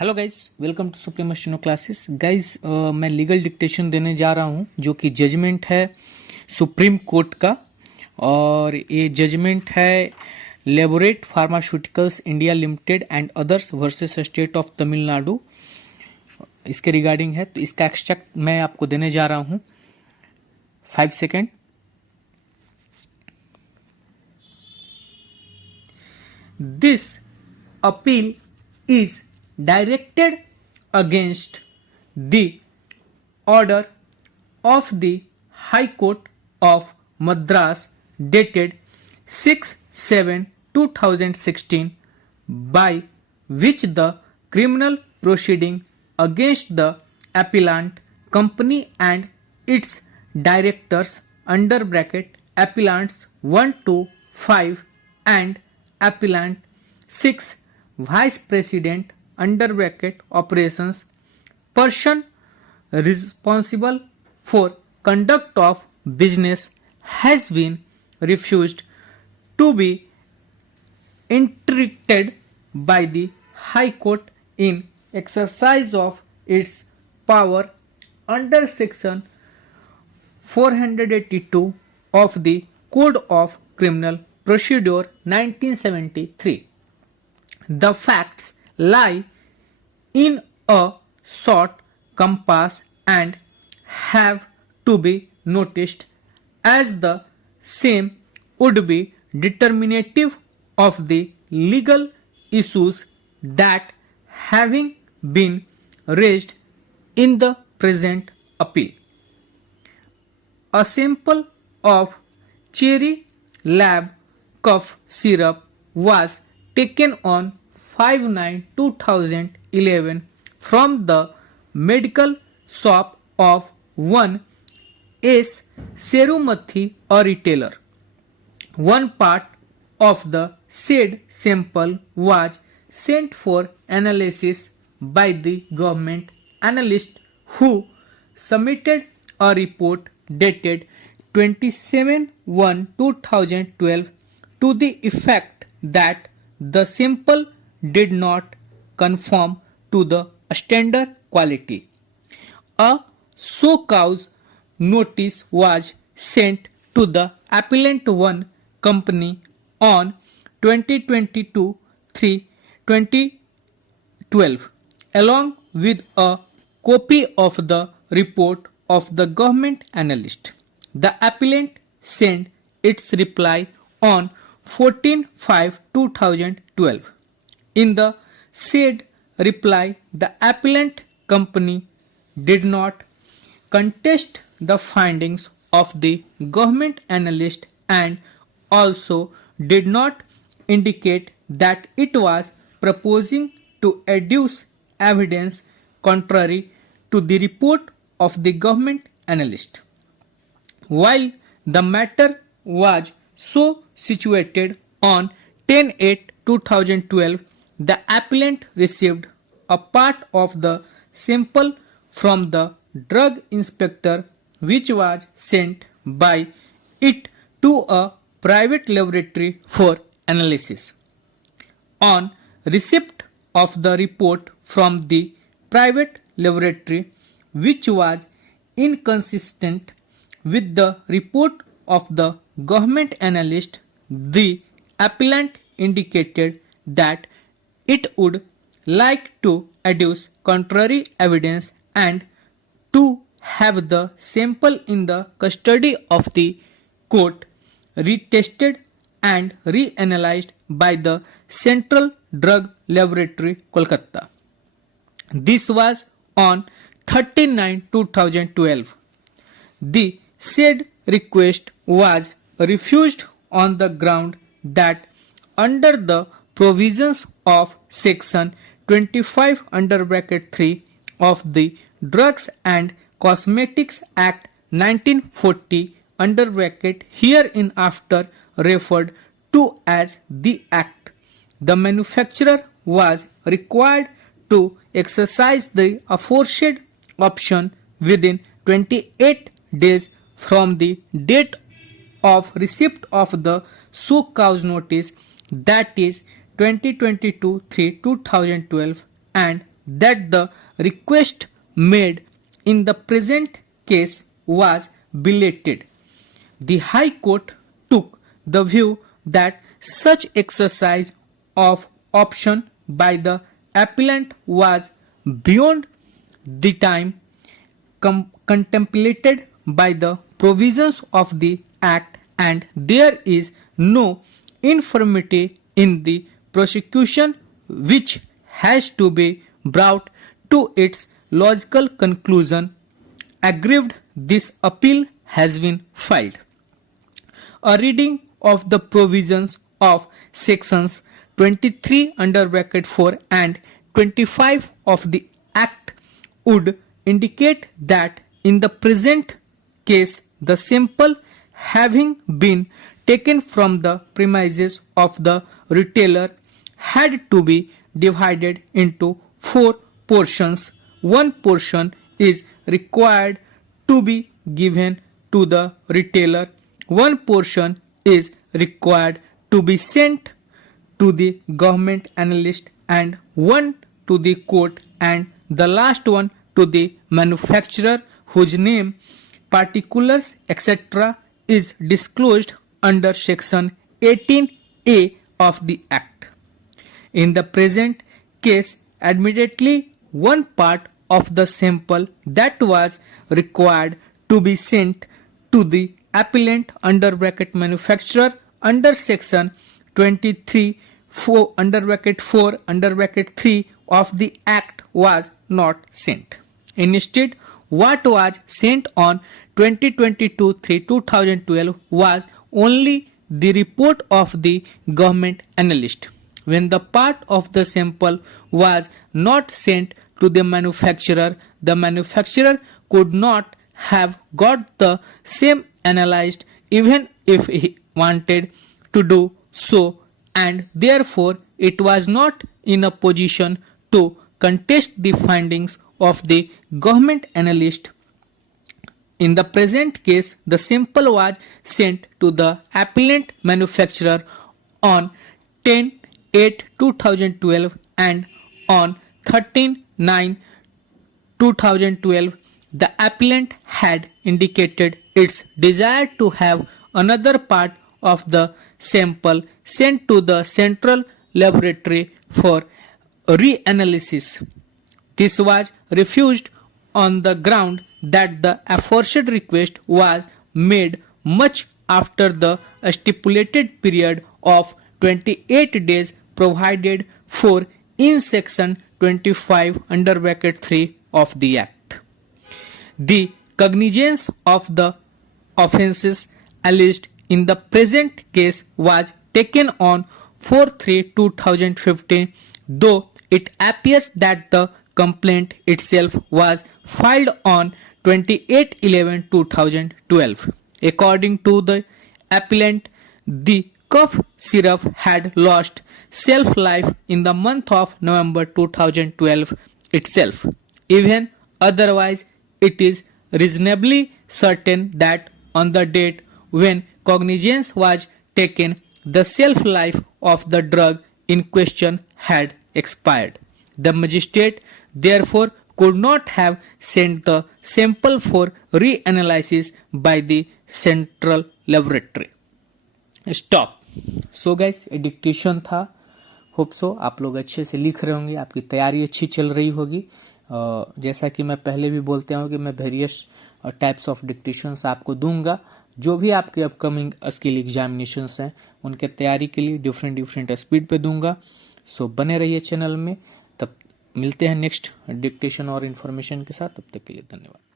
Hello guys, welcome to supreme steno classes. Guys, मैं legal dictation देने जा रहा हूं जो कि जजमेंट है सुप्रीम कोर्ट का। और ये जजमेंट है Laborate pharmaceuticals India limited and others versus state of Tamil Nadu, इसके रिगार्डिंग है। तो इसका एक्सट्रैक्ट मैं आपको देने जा रहा हूं। 5 second. This appeal is directed against the order of the High Court of Madras dated 6/7/2016 by which the criminal proceeding against the appellant company and its directors under bracket appellants 1 to 5 and appellant 6 Vice President under bracket operations person responsible for conduct of business has been refused to be entreated by the High Court in exercise of its power under section 482 of the Code of Criminal Procedure 1973. The facts lie in a short compass and have to be noticed as the same would be determinative of the legal issues that having been raised in the present appeal. A sample of cherry lab cough syrup was taken on 5/9/2011 from the medical shop of one S. Serumathi, a retailer. One part of the said sample was sent for analysis by the government analyst who submitted a report dated 27/1/2012 to the effect that the sample did not conform to the standard quality. A show cause notice was sent to the appellant 1 company on 2022/3/2012 along with a copy of the report of the government analyst. The appellant sent its reply on 14/5/2012. In the said reply, the appellant company did not contest the findings of the government analyst and also did not indicate that it was proposing to adduce evidence contrary to the report of the government analyst. While the matter was so situated on 10/8/2012, the appellant received a part of the sample from the drug inspector which was sent by it to a private laboratory for analysis. On receipt of the report from the private laboratory which was inconsistent with the report of the government analyst, the appellant indicated that it would like to adduce contrary evidence and to have the sample in the custody of the court retested and reanalyzed by the Central Drug Laboratory, Kolkata. This was on 13/9/2012. The said request was refused on the ground that under the provisions of section 25(3) of the Drugs and Cosmetics Act 1940 hereinafter referred to as the Act, the manufacturer was required to exercise the aforesaid option within 28 days from the date of receipt of the show cause notice, that is 2022/3/2012, and that the request made in the present case was belated. The High Court took the view that such exercise of option by the appellant was beyond the time contemplated by the provisions of the Act, and there is no infirmity in the prosecution which has to be brought to its logical conclusion. Aggrieved, this appeal has been filed. A reading of the provisions of sections 23 under bracket 4 and 25 of the Act would indicate that in the present case the sample having been taken from the premises of the retailer had to be divided into 4 portions. One portion is required to be given to the retailer, one portion is required to be sent to the government analyst, and one to the court, and the last one to the manufacturer whose name, particulars, etc. is disclosed under section 18A of the Act. In the present case, admittedly, one part of the sample that was required to be sent to the appellant under bracket manufacturer under section 23 4 under bracket 4 under bracket 3 of the Act was not sent. Instead, what was sent on 2022-3-2012 was only the report of the government analyst. When the part of the sample was not sent to the manufacturer could not have got the same analyzed even if he wanted to do so, and therefore it was not in a position to contest the findings of the government analyst. In the present case, the sample was sent to the appellant manufacturer on 10/8/2012 and on 13/9/2012 the appellant had indicated its desire to have another part of the sample sent to the central laboratory for reanalysis. This was refused on the ground that the aforesaid request was made much after the stipulated period of 28 days provided for in section 25 under bracket 3 of the Act. The cognizance of the offences alleged in the present case was taken on 4/3/2015, though it appears that the complaint itself was filed on 28/11/2012. According to the appellant, the cough syrup had lost shelf life in the month of November 2012 itself. Even otherwise, it is reasonably certain that on the date when cognizance was taken, the shelf life of the drug in question had expired. The magistrate therefore could not have sent the sample for reanalysis by the central laboratory. Stop. So guys, ये dictation था. Hope so आप लोग अच्छे से लिख रहे होंगे, आपकी तैयारी अच्छी चल रही होगी. जैसा कि मैं पहले भी बोलते हूँ कि मैं वेरियस टाइप्स ऑफ डिक्टेशंस आपको दूंगा. जो भी आपके अपकमिंग स्किल एग्जामिनेशंस हैं उनके तैयारी के लिए डिफरेंट स्पीड पे दूंगा. सो बने रहिए चैनल में. तब मिलते हैं नेक्स्ट डिक्टेशन और इन्फॉर्मेशन के साथ. तब तक के लिए धन्यवाद.